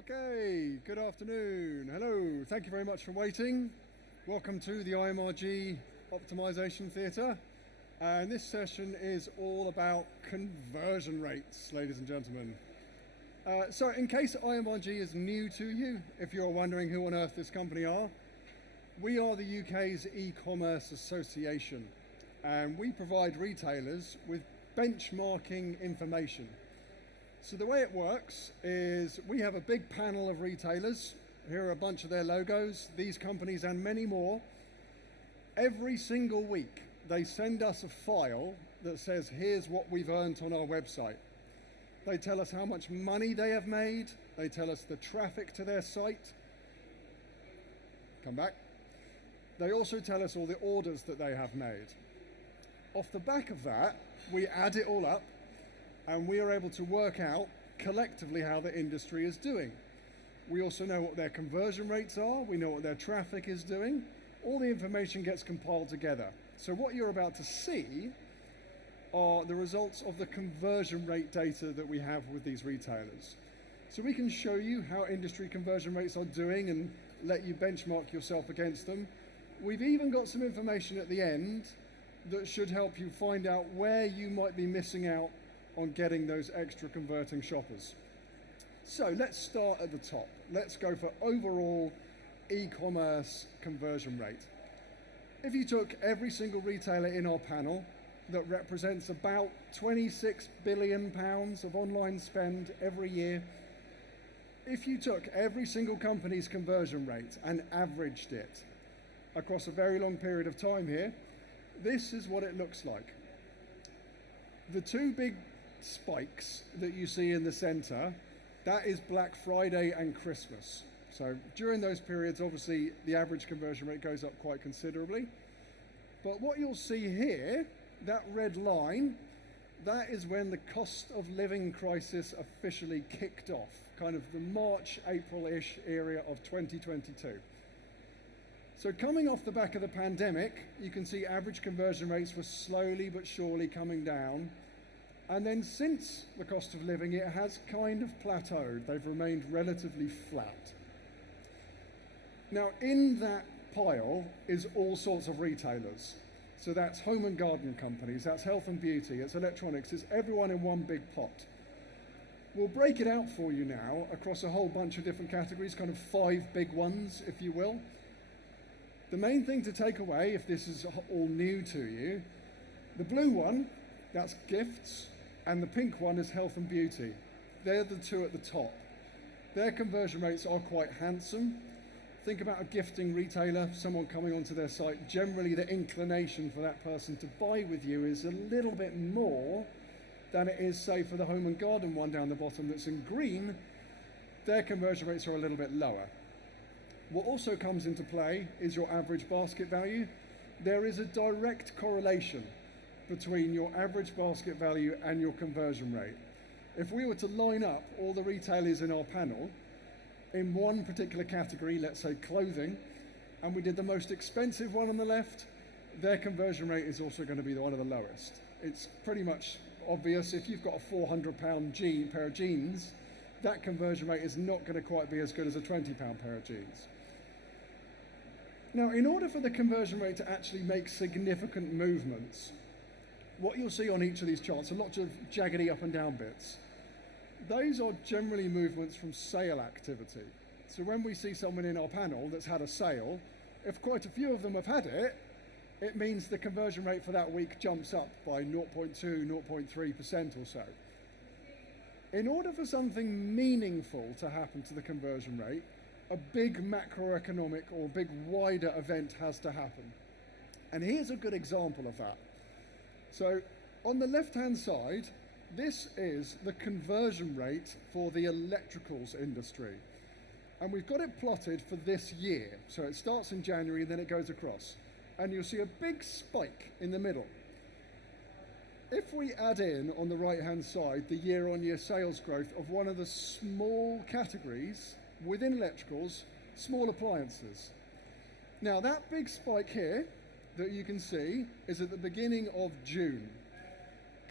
Okay, good afternoon. Hello, thank you very much for waiting. Welcome to the IMRG Optimization Theatre. And this session is all about conversion rates, ladies and gentlemen. So in case IMRG is new to you, if you're wondering who on earth this company are, we are the UK's e-commerce association, and we provide retailers with benchmarking information. So the way it works is we have a big panel of retailers. Here are a bunch of their logos, these companies and many more. Every single week, they send us a file that says, here's what we've earned on our website. They tell us how much money they have made. They tell us the traffic to their site. Come back. They also tell us all the orders that they have made. Off the back of that, we add it all up, and we are able to work out collectively how the industry is doing. We also know what their conversion rates are, we know what their traffic is doing. All the information gets compiled together. So what you're about to see are the results of the conversion rate data that we have with these retailers. So we can show you how industry conversion rates are doing and let you benchmark yourself against them. We've even got some information at the end that should help you find out where you might be missing out on getting those extra converting shoppers. So let's start at the top. Let's go for overall e-commerce conversion rate. If you took every single retailer in our panel that represents about £26 billion of online spend every year, if you took every single company's conversion rate and averaged it across a very long period of time here, this is what it looks like. The two big spikes that you see in the center, that is Black Friday and Christmas. So during those periods, obviously, the average conversion rate goes up quite considerably. But what you'll see here, that red line, that is when the cost of living crisis officially kicked off, kind of the March, April-ish area of 2022. So coming off the back of the pandemic, you can see average conversion rates were slowly but surely coming down. And then since the cost of living, it has kind of plateaued. They've remained relatively flat. Now, in that pile is all sorts of retailers. So that's home and garden companies, that's health and beauty, it's electronics, it's everyone in one big pot. We'll break it out for you now across a whole bunch of different categories, kind of 5 big ones, if you will. The main thing to take away, if this is all new to you, the blue one, that's gifts, and the pink one is health and beauty. They're the two at the top. Their conversion rates are quite handsome. Think about a gifting retailer, someone coming onto their site. Generally, the inclination for that person to buy with you is a little bit more than it is, say, for the home and garden one down the bottom that's in green. Their conversion rates are a little bit lower. What also comes into play is your average basket value. There is a direct correlation between your average basket value and your conversion rate. If we were to line up all the retailers in our panel in one particular category, let's say clothing, and we did the most expensive one on the left, their conversion rate is also going to be one of the lowest. It's pretty much obvious. If you've got a £400 pair of jeans, that conversion rate is not going to quite be as good as a £20 pair of jeans. Now, in order for the conversion rate to actually make significant movements, what you'll see on each of these charts are lots of jaggedy up and down bits. Those are generally movements from sale activity. So when we see someone in our panel that's had a sale, if quite a few of them have had it, it means the conversion rate for that week jumps up by 0.2, 0.3% or so. In order for something meaningful to happen to the conversion rate, a big macroeconomic or big wider event has to happen. And here's a good example of that. So on the left-hand side, this is the conversion rate for the electricals industry. And we've got it plotted for this year. So it starts in January, then it goes across. And you'll see a big spike in the middle. If we add in, on the right-hand side, the year-on-year sales growth of one of the small categories within electricals, small appliances. Now that big spike here that you can see is at the beginning of June.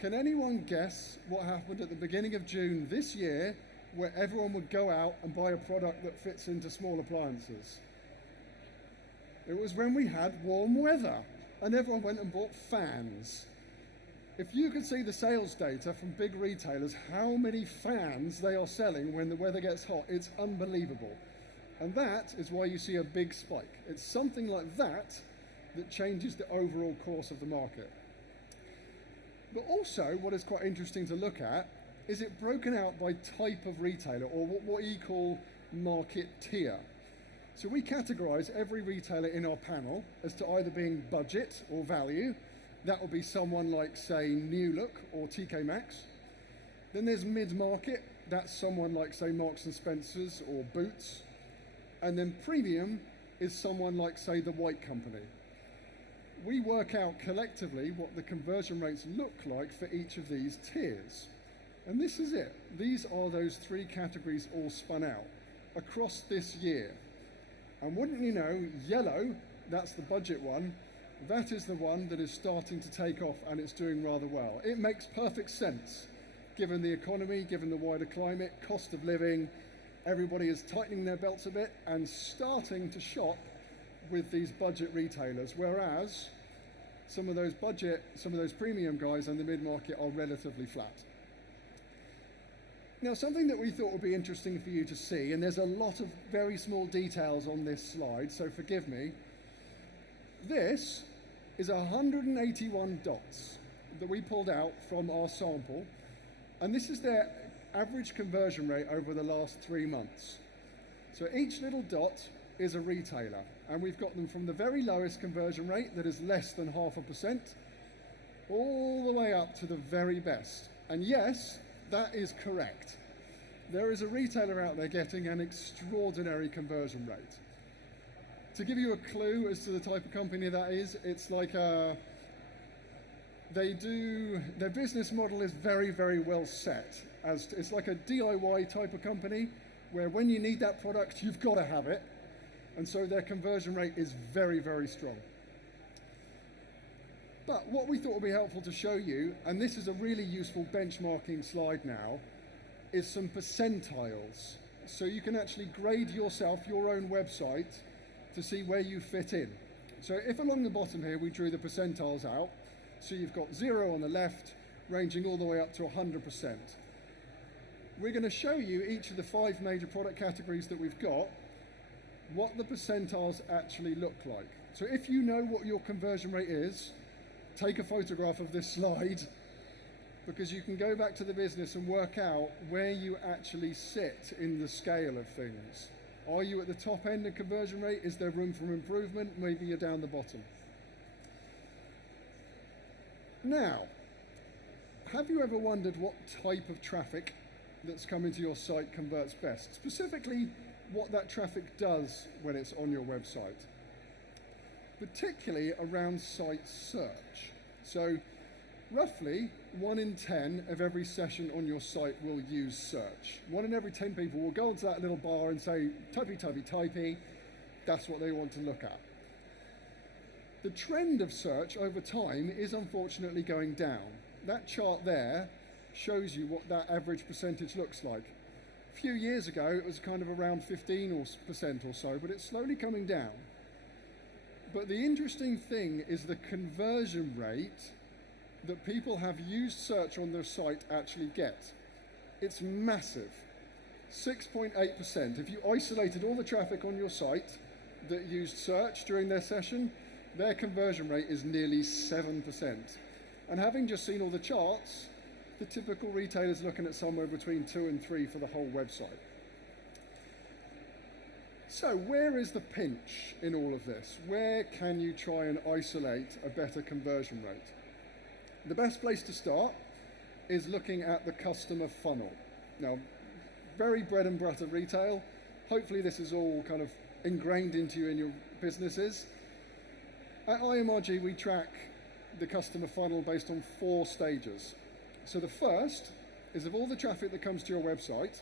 Can anyone guess what happened at the beginning of June this year where everyone would go out and buy a product that fits into small appliances. It was when we had warm weather and everyone went and bought fans. If you could see the sales data from big retailers, how many fans they are selling when the weather gets hot, it's unbelievable. And that is why you see a big spike. It's something like that that changes the overall course of the market. But also, what is quite interesting to look at is it broken out by type of retailer, or what you call market tier. So we categorize every retailer in our panel as to either being budget or value. That will be someone like, say, New Look or TK Maxx. Then there's mid-market. That's someone like, say, Marks and Spencer's or Boots. And then premium is someone like, say, the White Company. We work out collectively what the conversion rates look like for each of these tiers. And this is it. These are those three categories all spun out across this year. And wouldn't you know, yellow, that's the budget one, that is the one that is starting to take off, and it's doing rather well. It makes perfect sense, given the economy, given the wider climate, cost of living. Everybody is tightening their belts a bit and starting to shop with these budget retailers, whereas some of those premium guys and the mid-market are relatively flat. Now, something that we thought would be interesting for you to see, and there's a lot of very small details on this slide, so forgive me. This is 181 dots that we pulled out from our sample, and this is their average conversion rate over the last 3 months. So each little dot is a retailer, and we've got them from the very lowest conversion rate, that is less than 0.5%, all the way up to the very best. And yes, that is correct. There is a retailer out there getting an extraordinary conversion rate. To give you a clue as to the type of company that is, it's like their business model is very, very well set. It's like a DIY type of company where when you need that product, you've got to have it. And so their conversion rate is very, very strong. But what we thought would be helpful to show you, and this is a really useful benchmarking slide now, is some percentiles. So you can actually grade yourself, your own website, to see where you fit in. So if along the bottom here we drew the percentiles out, so you've got 0 on the left, ranging all the way up to 100%. We're going to show you each of the 5 major product categories that we've got, what the percentiles actually look like. So if you know what your conversion rate is, take a photograph of this slide, because you can go back to the business and work out where you actually sit in the scale of things. Are you at the top end of conversion rate? Is there room for improvement? Maybe you're down the bottom. Now, have you ever wondered what type of traffic that's coming to your site converts best? Specifically, what that traffic does when it's on your website, particularly around site search. So roughly 1 in 10 of every session on your site will use search. 1 in every 10 people will go into that little bar and say, typey, typey, typey. That's what they want to look at. The trend of search over time is unfortunately going down. That chart there shows you what that average percentage looks like. A few years ago, it was kind of around 15% or so, but it's slowly coming down. But the interesting thing is the conversion rate that people have used search on their site actually get. It's massive, 6.8%. If you isolated all the traffic on your site that used search during their session, their conversion rate is nearly 7%. And having just seen all the charts, the typical retailer is looking at somewhere between 2 and 3 for the whole website. So where is the pinch in all of this? Where can you try and isolate a better conversion rate? The best place to start is looking at the customer funnel. Now, very bread and butter retail. Hopefully this is all kind of ingrained into you in your businesses. At IMRG, we track the customer funnel based on 4 stages. So the first is, of all the traffic that comes to your website,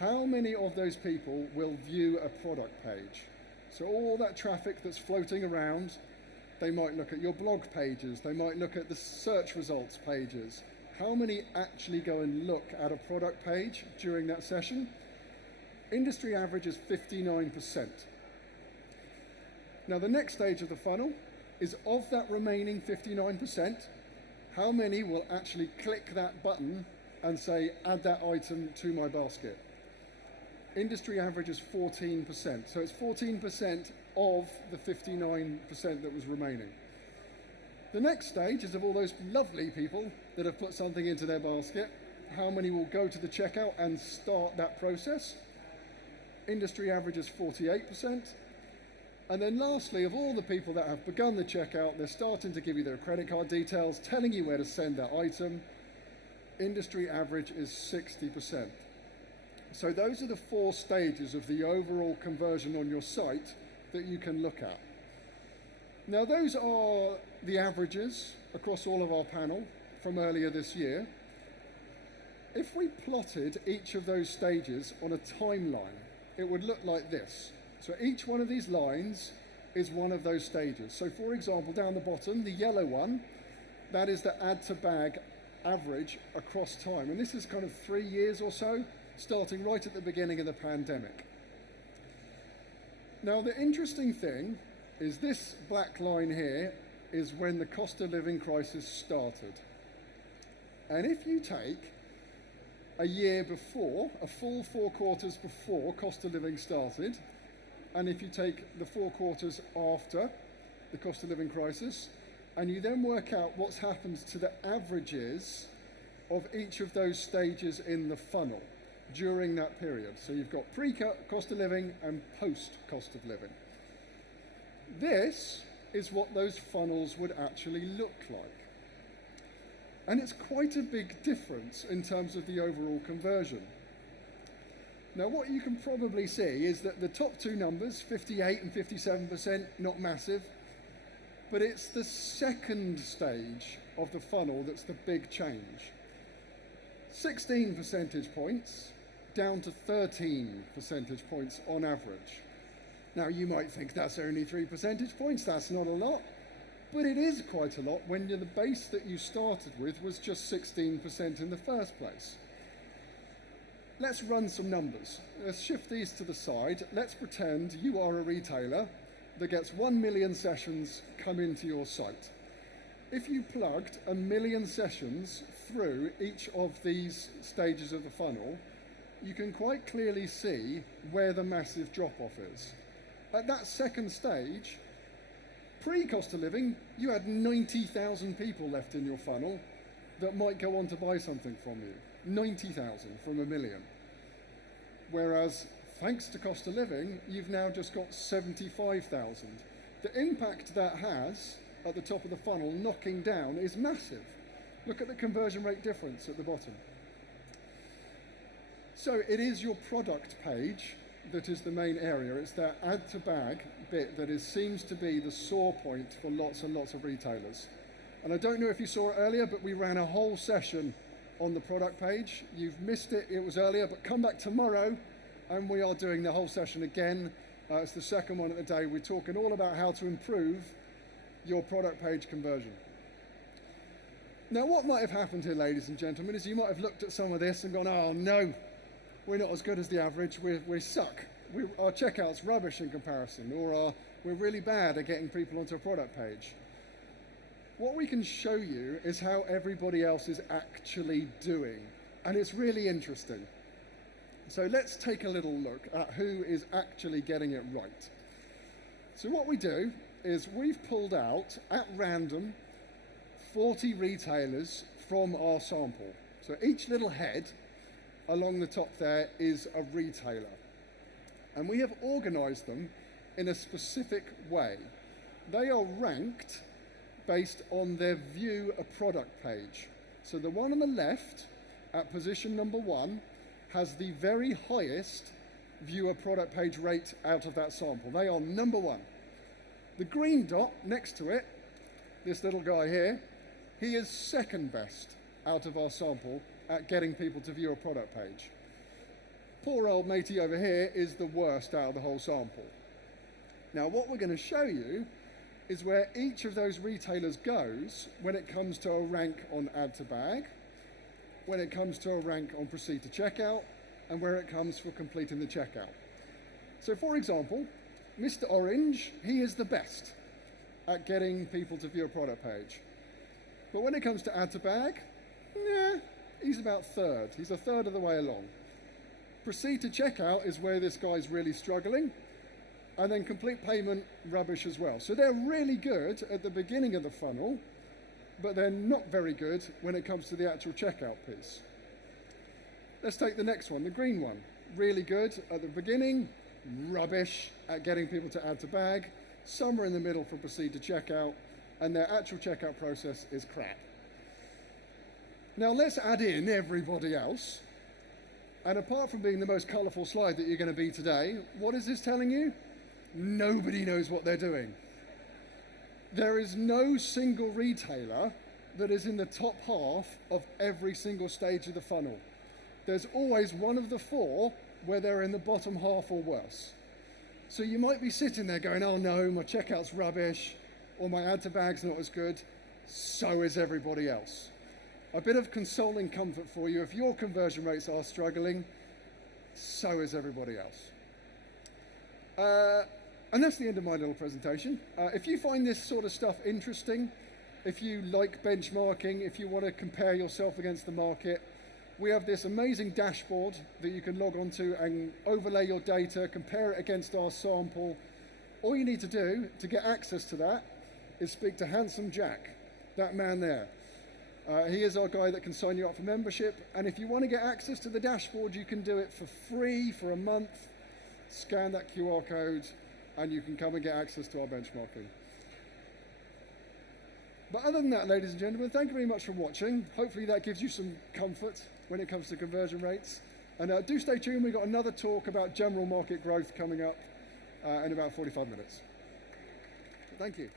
how many of those people will view a product page? So all that traffic that's floating around, they might look at your blog pages, they might look at the search results pages. how many actually go and look at a product page during that session. Industry average is 59%. Now the next stage of the funnel is, of that remaining 59%, how many will actually click that button and say, add that item to my basket? Industry average is 14%. So it's 14% of the 59% that was remaining. The next stage is, of all those lovely people that have put something into their basket, how many will go to the checkout and start that process? Industry average is 48%. And then lastly, of all the people that have begun the checkout, they're starting to give you their credit card details, telling you where to send that item. Industry average is 60%. So those are the 4 stages of the overall conversion on your site that you can look at. Now those are the averages across all of our panel from earlier this year. If we plotted each of those stages on a timeline, it would look like this. So each one of these lines is one of those stages. So for example, down the bottom, the yellow one, that is the add to bag average across time. And this is kind of 3 years or so, starting right at the beginning of the pandemic. Now the interesting thing is this black line here is when the cost of living crisis started. And if you take a year before, a full 4 quarters before cost of living started, and if you take the 4 quarters after the cost of living crisis, and you then work out what's happened to the averages of each of those stages in the funnel during that period. So you've got pre-cost of living and post-cost of living. This is what those funnels would actually look like. And it's quite a big difference in terms of the overall conversion. Now what you can probably see is that the top 2 numbers, 58 and 57%, not massive, but it's the second stage of the funnel that's the big change. 16 percentage points down to 13 percentage points on average. Now you might think that's only 3 percentage points, that's not a lot, but it is quite a lot when the base that you started with was just 16% in the first place. Let's run some numbers. Let's shift these to the side. Let's pretend you are a retailer that gets 1 million sessions come into your site. If you plugged 1 million sessions through each of these stages of the funnel, you can quite clearly see where the massive drop-off is. At that second stage, pre-cost of living, you had 90,000 people left in your funnel that might go on to buy something from you. 90,000 from 1 million. Whereas, thanks to cost of living, you've now just got 75,000. The impact that has at the top of the funnel, knocking down, is massive. Look at the conversion rate difference at the bottom. So it is your product page that is the main area. It's that add to bag bit that seems to be the sore point for lots and lots of retailers. And I don't know if you saw it earlier, but we ran a whole session on the product page. You've missed it, it was earlier, but come back tomorrow and we are doing the whole session again. It's the second one of the day. We're talking all about how to improve your product page conversion. Now what might have happened here, ladies and gentlemen, is you might have looked at some of this and gone, oh no, we're not as good as the average, we suck. Our checkout's rubbish in comparison, or we're really bad at getting people onto a product page. What we can show you is how everybody else is actually doing, and it's really interesting. So let's take a little look at who is actually getting it right. So what we do is we've pulled out, at random, 40 retailers from our sample. So each little head along the top there is a retailer. And we have organized them in a specific way. They are ranked based on their view a product page. So the one on the left, at position number 1, has the very highest view a product page rate out of that sample. They are number 1. The green dot next to it, this little guy here, he is second best out of our sample at getting people to view a product page. Poor old matey over here is the worst out of the whole sample. Now what we're going to show you is where each of those retailers goes when it comes to a rank on add to bag, when it comes to a rank on proceed to checkout and where it comes for completing the checkout. So for example, Mr. Orange, he is the best at getting people to view a product page. But when it comes to add to bag, he's about third. He's a third of the way along. Proceed to checkout is where this guy's really struggling. And then complete payment, rubbish as well. So they're really good at the beginning of the funnel, but they're not very good when it comes to the actual checkout piece. Let's take the next one, the green one. Really good at the beginning, rubbish at getting people to add to bag, somewhere in the middle for proceed to checkout, and their actual checkout process is crap. Now let's add in everybody else. And apart from being the most colourful slide that you're going to be today, what is this telling you? Nobody knows what they're doing. There is no single retailer that is in the top half of every single stage of the funnel. There's always one of the four where they're in the bottom half or worse. So you might be sitting there going, oh no, my checkout's rubbish, or my add to bag's not as good. So is everybody else. A bit of consoling comfort for you, if your conversion rates are struggling, so is everybody else. And that's the end of my little presentation. If you find this sort of stuff interesting, if you like benchmarking, if you want to compare yourself against the market, we have this amazing dashboard that you can log onto and overlay your data, compare it against our sample. All you need to do to get access to that is speak to Handsome Jack, that man there. He is our guy that can sign you up for membership. And if you want to get access to the dashboard, you can do it for free for a month. Scan that QR code and you can come and get access to our benchmarking. But other than that, ladies and gentlemen, thank you very much for watching. Hopefully that gives you some comfort when it comes to conversion rates. And do stay tuned, we've got another talk about general market growth coming up in about 45 minutes. Thank you.